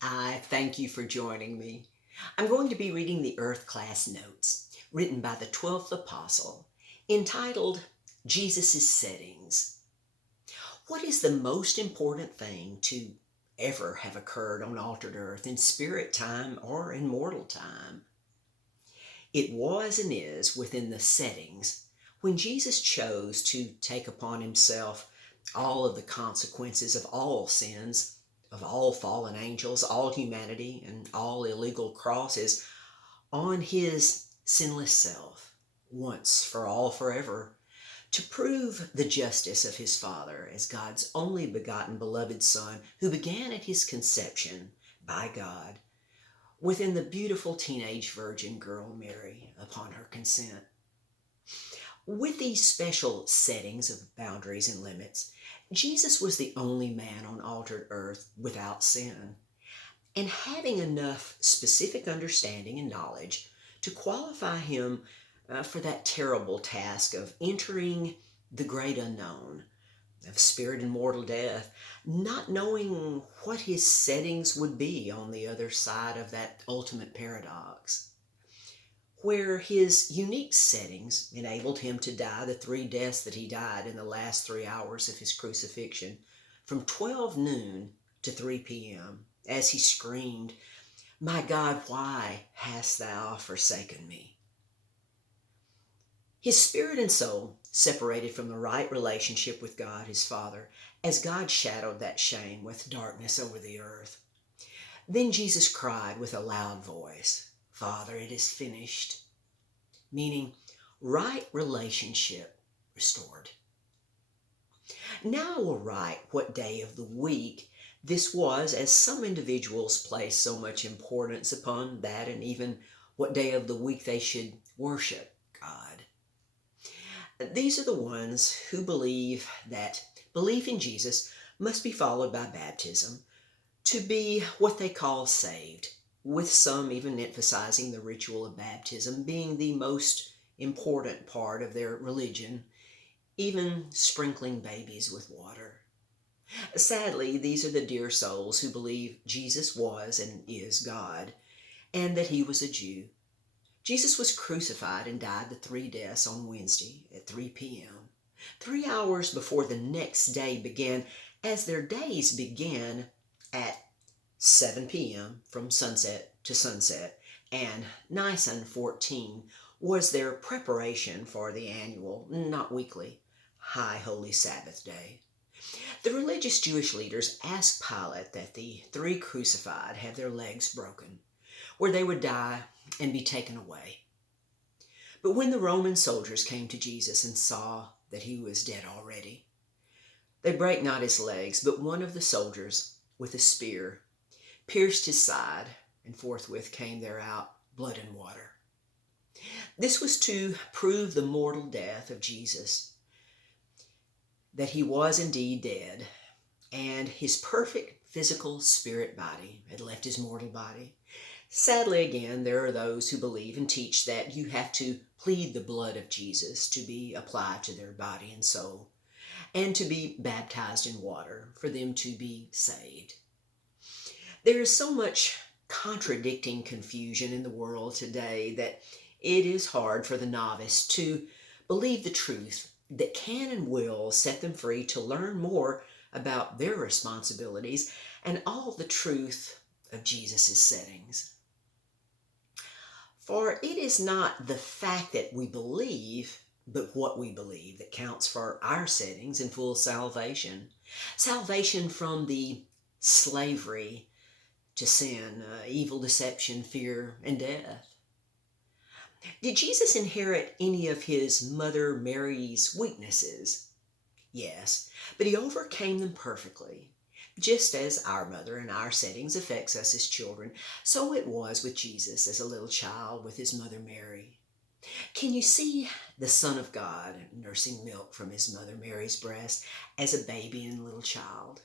I thank you for joining me. I'm going to be reading the Earth Class Notes, written by the 12th Apostle, entitled Jesus' Settings. What is the most important thing to ever have occurred on altered earth in spirit time or in mortal time? It was and is within the settings when Jesus chose to take upon himself all of the consequences of all sins, of all fallen angels, all humanity, and all illegal crosses on his sinless self, once for all forever, to prove the justice of his Father as God's only begotten beloved Son, who began at his conception by God within the beautiful teenage virgin girl Mary upon her consent. With these special settings of boundaries and limits, Jesus was the only man on altered earth without sin, and having enough specific understanding and knowledge to qualify him for that terrible task of entering the great unknown of spirit and mortal death, not knowing what his settings would be on the other side of that ultimate paradox, where his unique settings enabled him to die the three deaths that he died in the last 3 hours of his crucifixion, from 12 noon to 3 p.m., as he screamed, "My God, why hast thou forsaken me?" His spirit and soul separated from the right relationship with God, his Father, as God shadowed that shame with darkness over the earth. Then Jesus cried with a loud voice, "Father, it is finished," meaning right relationship restored. Now I will write what day of the week this was, as some individuals place so much importance upon that, and even what day of the week they should worship God. These are the ones who believe that belief in Jesus must be followed by baptism to be what they call saved, with some even emphasizing the ritual of baptism being the most important part of their religion, even sprinkling babies with water. Sadly, these are the dear souls who believe Jesus was and is God, and that he was a Jew. Jesus was crucified and died the three deaths on Wednesday at 3 p.m., 3 hours before the next day began, as their days began at 7 p.m. from sunset to sunset, and Nisan 14 was their preparation for the annual, not weekly, High Holy Sabbath day. The religious Jewish leaders asked Pilate that the three crucified have their legs broken, where they would die and be taken away. But when the Roman soldiers came to Jesus and saw that he was dead already, they brake not his legs, but one of the soldiers, with a spear, pierced his side, and forthwith came there out blood and water. This was to prove the mortal death of Jesus, that he was indeed dead, and his perfect physical spirit body had left his mortal body. Sadly, again, there are those who believe and teach that you have to plead the blood of Jesus to be applied to their body and soul, and to be baptized in water for them to be saved. There is so much contradicting confusion in the world today that it is hard for the novice to believe the truth that can and will set them free to learn more about their responsibilities and all the truth of Jesus' settings. For it is not the fact that we believe, but what we believe that counts for our settings and full salvation. Salvation from the slavery to sin, evil, deception, fear, and death. Did Jesus inherit any of his mother Mary's weaknesses? Yes, but he overcame them perfectly. Just as our mother and our settings affects us as children, so it was with Jesus as a little child with his mother Mary. Can you see the Son of God nursing milk from his mother Mary's breast as a baby and little child?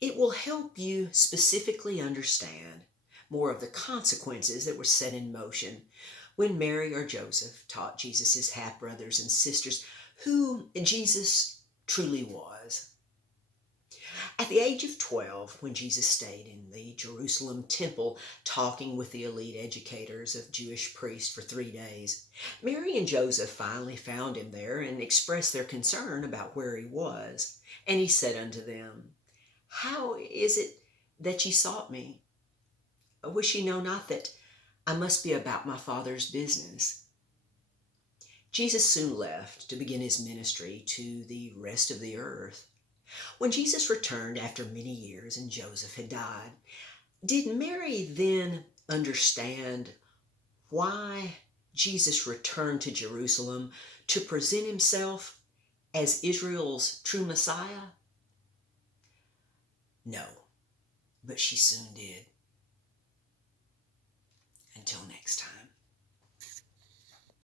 It will help you specifically understand more of the consequences that were set in motion when Mary or Joseph taught Jesus' half-brothers and sisters who Jesus truly was. At the age of 12, when Jesus stayed in the Jerusalem temple talking with the elite educators of Jewish priests for 3 days, Mary and Joseph finally found him there and expressed their concern about where he was. And he said unto them, How is it that ye sought me? Wish ye know not that I must be about my Father's business? Jesus soon left to begin his ministry to the rest of the earth. When Jesus returned after many years and Joseph had died, did Mary then understand why Jesus returned to Jerusalem to present himself as Israel's true Messiah? No, but she soon did. Until next time.